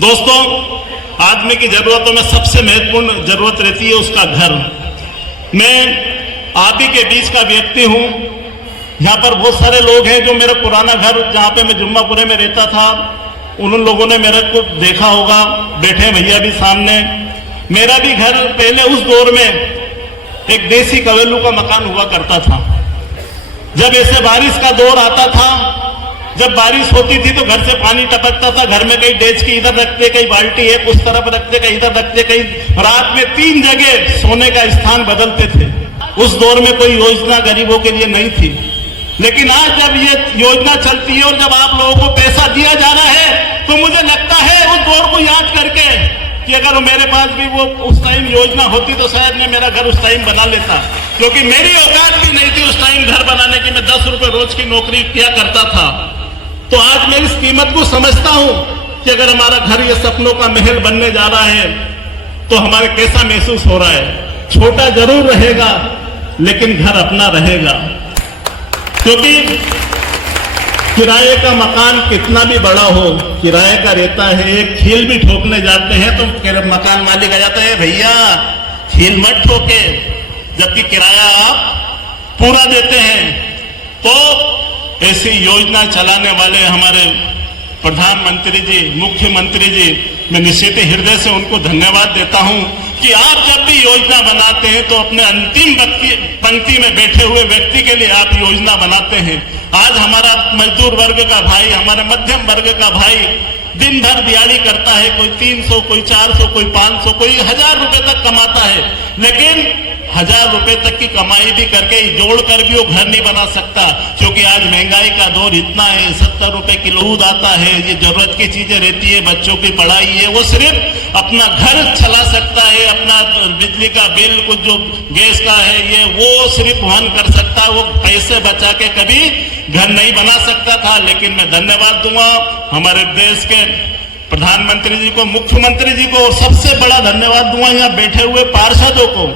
दोस्तों, आदमी की जरूरतों में सबसे महत्वपूर्ण जरूरत रहती है उसका घर। मैं आप ही के बीच का व्यक्ति हूं। यहाँ पर बहुत सारे लोग हैं जो मेरा पुराना घर जहाँ पे मैं जुम्मापुरे में रहता था, उन लोगों ने मेरे को देखा होगा, बैठे भैया भी सामने। मेरा भी घर पहले उस दौर में एक देसी कवेलू का मकान हुआ करता था। जब ऐसे बारिश का दौर आता था, जब बारिश होती थी तो घर से पानी टपकता था, घर में कहीं डेच की इधर रखते, कहीं बाल्टी एक उस तरफ रखते, कहीं इधर रखते, कहीं रात में 3 जगह सोने का स्थान बदलते थे। उस दौर में कोई योजना गरीबों के लिए नहीं थी, लेकिन आज जब ये योजना चलती है और जब आप लोगों को पैसा दिया जा रहा है, तो मुझे लगता है उस दौर को याद करके कि अगर मेरे पास भी वो उस टाइम योजना होती तो शायद मैं मेरा घर उस टाइम बना लेता, क्योंकि मेरी औकात भी नहीं थी उस टाइम घर बनाने की। मैं 10 रुपए रोज की नौकरी किया करता था। तो आज मैं इस कीमत को समझता हूं कि अगर हमारा घर ये सपनों का महल बनने जा रहा है तो हमारे कैसा महसूस हो रहा है। छोटा जरूर रहेगा लेकिन घर अपना रहेगा, क्योंकि किराए का मकान कितना भी बड़ा हो, किराए का रहता है। खील भी ठोकने जाते हैं तो मकान मालिक आ जाता है, भैया खील मत ठोके, जबकि किराया आप पूरा देते हैं। तो ऐसी योजना चलाने वाले हमारे प्रधानमंत्री जी, मुख्यमंत्री जी, मैं निश्चित हृदय से उनको धन्यवाद देता हूं कि आप जब भी योजना बनाते हैं तो अपने अंतिम पंक्ति में बैठे हुए व्यक्ति के लिए आप योजना बनाते हैं। आज हमारा मजदूर वर्ग का भाई, हमारे मध्यम वर्ग का भाई दिन भर दिहाड़ी करता है, कोई 300, कोई 400, कोई 500, कोई 1000 रुपए तक कमाता है, लेकिन 1000 रुपए तक की कमाई भी करके जोड़कर भी वो घर नहीं बना सकता, क्योंकि आज महंगाई का दौर इतना है। 70 रुपए किलो दूध आता है, ये जरूरत की चीजें रहती है, बच्चों की पढ़ाई है, वो सिर्फ अपना घर चला सकता है, अपना बिजली का बिल, कुछ जो गैस का है ये वो सिर्फ वहन कर सकता है। वो पैसे बचा के कभी घर नहीं बना सकता था। लेकिन मैं धन्यवाद दूंगा हमारे देश के प्रधानमंत्री जी को, मुख्यमंत्री जी को, और सबसे बड़ा धन्यवाद दूंगा यहाँ बैठे हुए पार्षदों को,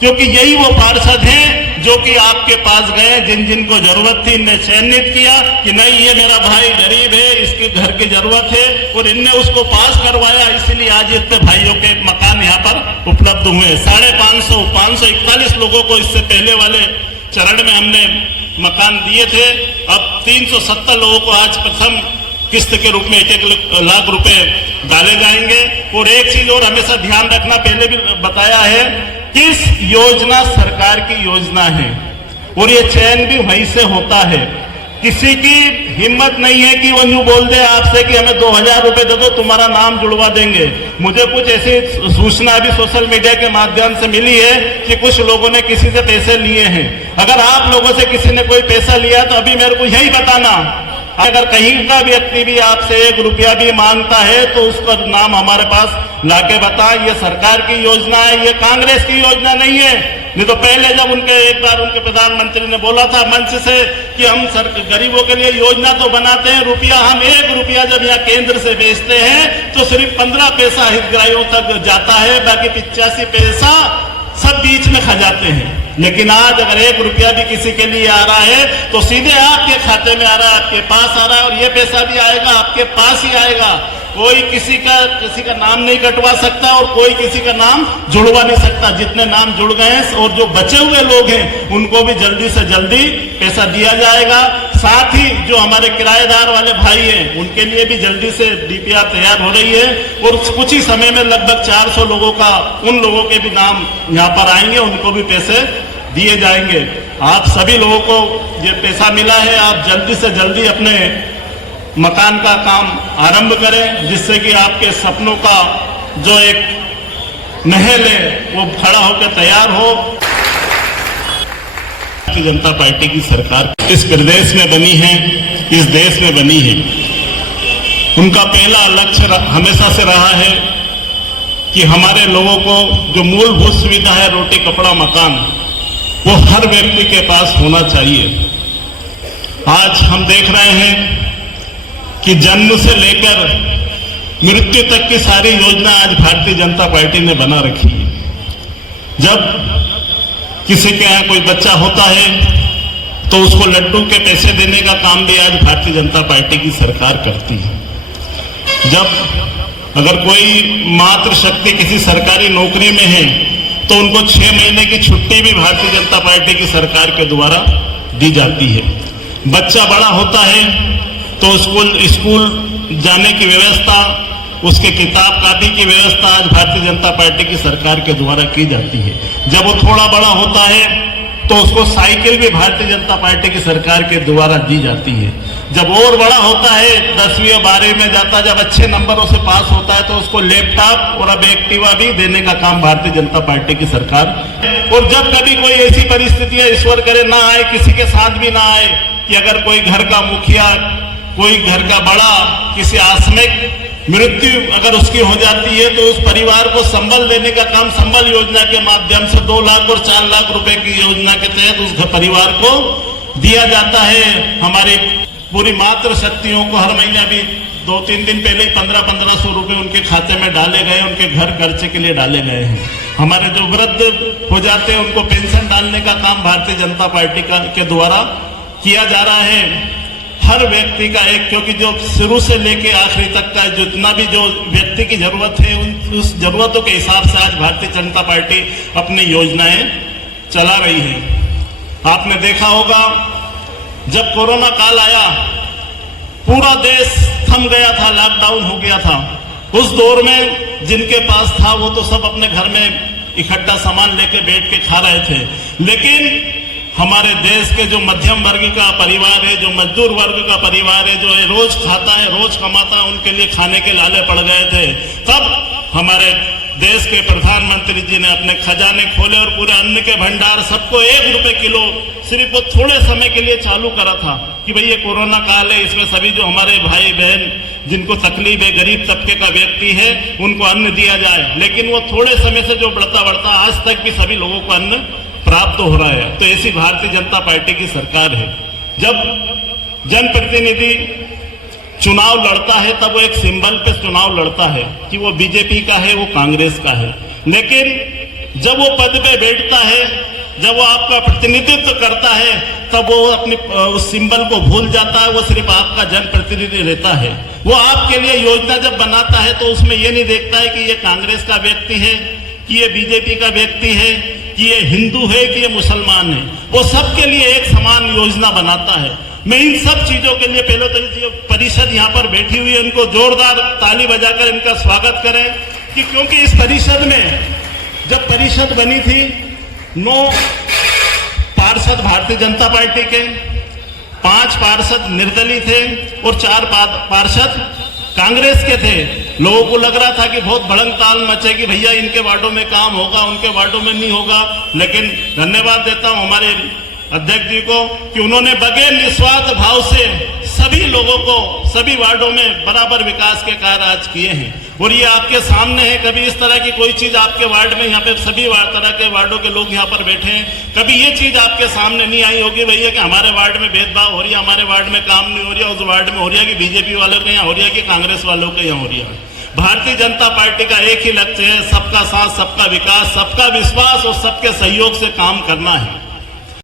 क्योंकि यही वो पार्षद हैं जो कि आपके पास गए, जिन जिन को जरूरत थी इनने चयनित किया कि नहीं ये मेरा भाई गरीब है, इसके घर की जरूरत है, और इनने उसको पास करवाया। इसीलिए आज इतने भाइयों के मकान यहाँ पर उपलब्ध हुए। 541 लोगों को इससे पहले वाले चरण में हमने मकान दिए थे। अब 370 लोगों को आज प्रथम किस्त के रूप में 1-1 लाख रुपए डाले जाएंगे। और एक चीज और हमेशा ध्यान रखना, पहले भी बताया है, किस योजना सरकार की योजना है और ये चयन भी वहीं से होता है। किसी की हिम्मत नहीं है कि वो यूं बोल दे आपसे कि हमें 2000 रुपए दे दो, तुम्हारा नाम जुड़वा देंगे। मुझे कुछ ऐसी सूचना अभी सोशल मीडिया के माध्यम से मिली है कि कुछ लोगों ने किसी से पैसे लिए हैं। अगर आप लोगों से किसी ने कोई पैसा लिया तो अभी मेरे को यही बताना, अगर कहीं का व्यक्ति भी आपसे 1 रुपया भी मांगता है तो उसका नाम हमारे पास लाके बताएं। ये सरकार की योजना है, ये कांग्रेस की योजना नहीं है। नहीं तो पहले जब एक बार उनके प्रधानमंत्री ने बोला था मंच से कि हम गरीबों के लिए योजना तो बनाते हैं, रुपया हम 1 रुपया जब यहाँ केंद्र से बेचते हैं तो सिर्फ 15 पैसा हितग्राहियों तक जाता है, बाकी 85 पैसा सब बीच में खा जाते हैं। लेकिन आज अगर 1 रुपया भी किसी के लिए आ रहा है तो सीधे आपके खाते में आ रहा है, आपके पास आ रहा है, और ये पैसा भी आएगा आपके पास ही आएगा। कोई किसी का नाम नहीं कटवा सकता और कोई किसी का नाम जुड़वा नहीं सकता। जितने नाम जुड़ गए हैं और जो बचे हुए लोग हैं उनको भी जल्दी से जल्दी पैसा दिया जाएगा। साथ ही जो हमारे किराएदार वाले भाई हैं उनके लिए भी जल्दी से डीपीआर तैयार हो रही है, और कुछ ही समय में लगभग 400 लोगों का, उन लोगों के भी नाम यहाँ पर आएंगे, उनको भी पैसे दिए जाएंगे। आप सभी लोगों को ये पैसा मिला है, आप जल्दी से जल्दी अपने मकान का काम आरंभ करें, जिससे कि आपके सपनों का जो एक महल है वो खड़ा होकर तैयार हो। भारतीय जनता पार्टी की सरकार इस प्रदेश में बनी है, इस देश में बनी है। उनका पहला लक्ष्य हमेशा से रहा है कि हमारे लोगों को जो मूलभूत सुविधा है, रोटी कपड़ा मकान, वो हर व्यक्ति के पास होना चाहिए। आज हम देख रहे हैं कि जन्म से लेकर मृत्यु तक की सारी योजना आज भारतीय जनता पार्टी ने बना रखी है। जब किसी के यहाँ कोई बच्चा होता है तो उसको लड्डू के पैसे देने का काम भी आज भारतीय जनता पार्टी की सरकार करती है। जब अगर कोई मातृशक्ति किसी सरकारी नौकरी में है तो उनको 6 महीने की छुट्टी भी भारतीय जनता पार्टी की सरकार के द्वारा दी जाती है। बच्चा बड़ा होता है तो स्कूल जाने की व्यवस्था, उसके किताब कॉपी की व्यवस्था आज भारतीय जनता पार्टी की सरकार के द्वारा की जाती है। जब वो थोड़ा बड़ा होता है तो उसको साइकिल भी भारतीय जनता पार्टी की सरकार के द्वारा दी जाती है। जब और बड़ा होता है, 10वीं और 12वीं में जाता, जब अच्छे नंबरों से पास होता है तो उसको लैपटॉप और अब एक्टिवा भी देने का काम भारतीय जनता पार्टी की सरकार। और जब कभी कोई ऐसी परिस्थितियां ईश्वर करे ना आए, किसी के साथ भी ना आए कि अगर कोई घर का मुखिया, कोई घर का बड़ा किसी आकस्मिक मृत्यु अगर उसकी हो जाती है तो उस परिवार को संबल देने का काम संबल योजना के माध्यम से 2 लाख और 4 लाख रुपए की योजना के तहत उस परिवार को दिया जाता है। हमारी पूरी मातृशक्तियों को हर महीने अभी 2-3 दिन पहले ही 1500 रुपए उनके खाते में डाले गए, उनके घर खर्चे के लिए डाले गए हैं। हमारे जो वृद्ध हो जाते हैं उनको पेंशन डालने का काम भारतीय जनता पार्टी के द्वारा किया जा रहा है। हर व्यक्ति का एक, क्योंकि जो शुरू से लेके आखिरी तक का जितना भी जो व्यक्ति की जरूरत है उस जरूरतों के हिसाब से आज भारतीय जनता पार्टी अपनी योजनाएं चला रही है। आपने देखा होगा जब कोरोना काल आया पूरा देश थम गया था, लॉकडाउन हो गया था। उस दौर में जिनके पास था वो तो सब अपने घर में इकट्ठा सामान लेके बैठ के खा रहे थे, लेकिन हमारे देश के जो मध्यम वर्ग का परिवार है, जो मजदूर वर्ग का परिवार है, जो रोज खाता है, रोज कमाता है, उनके लिए खाने के लाले पड़ गए थे। तब हमारे देश के प्रधानमंत्री जी ने अपने खजाने खोले और पूरे अन्न के भंडार सबको 1 रुपए किलो सिर्फ वो थोड़े समय के लिए चालू करा था कि भाई ये कोरोना काल है, इसमें सभी जो हमारे भाई बहन जिनको तकलीफ है, गरीब तबके का व्यक्ति है, उनको अन्न दिया जाए। लेकिन वो थोड़े समय से जो बढ़ता बढ़ता आज तक भी सभी लोगों को अन्न प्राप्त हो रहा है। तो ऐसी भारतीय जनता पार्टी की सरकार है। जब जनप्रतिनिधि चुनाव लड़ता है तब वो एक सिंबल पे चुनाव लड़ता है कि वो बीजेपी का है, वो कांग्रेस का है, लेकिन जब वो पद पे बैठता है, जब वो आपका प्रतिनिधित्व करता है तब वो अपने उस सिंबल को भूल जाता है। वो सिर्फ आपका जनप्रतिनिधि रहता है। वो आपके लिए योजना जब बनाता है तो उसमें ये नहीं देखता है कि ये कांग्रेस का व्यक्ति है, कि ये बीजेपी का व्यक्ति है, कि ये हिंदू है, कि ये मुसलमान है। वो सबके लिए एक समान योजना बनाता है। मैं इन सब चीजों के लिए पहले तो जो परिषद यहाँ पर बैठी हुई है उनको जोरदार ताली बजाकर इनका स्वागत करें कि क्योंकि इस परिषद में जब परिषद बनी थी 9 पार्षद भारतीय जनता पार्टी के, 5 पार्षद निर्दलीय थे और 4 पार्षद कांग्रेस के थे। लोगों को लग रहा था कि बहुत भड़कताल मचेगी, भैया इनके वार्डों में काम होगा, उनके वार्डों में नहीं होगा। लेकिन धन्यवाद देता हूं हमारे अध्यक्ष जी को कि उन्होंने बगैर निस्वार्थ भाव से सभी लोगों को सभी वार्डों में बराबर विकास के कार्य आज किए हैं। और ये आपके सामने है। कभी इस तरह की कोई चीज आपके वार्ड में, यहाँ पे सभी तरह के वार्डों के लोग यहाँ पर बैठे हैं, कभी ये चीज आपके सामने नहीं आई होगी भैया कि हमारे वार्ड में भेदभाव हो रही है, हमारे वार्ड में काम नहीं हो रही है, उस वार्ड में हो रही है कि बीजेपी वालों के यहाँ हो रही है कि कांग्रेस वालों के यहाँ हो रही है। भारतीय जनता पार्टी का एक ही लक्ष्य है, सबका साथ, सबका विकास, सबका विश्वास और सबके सहयोग से काम करना है।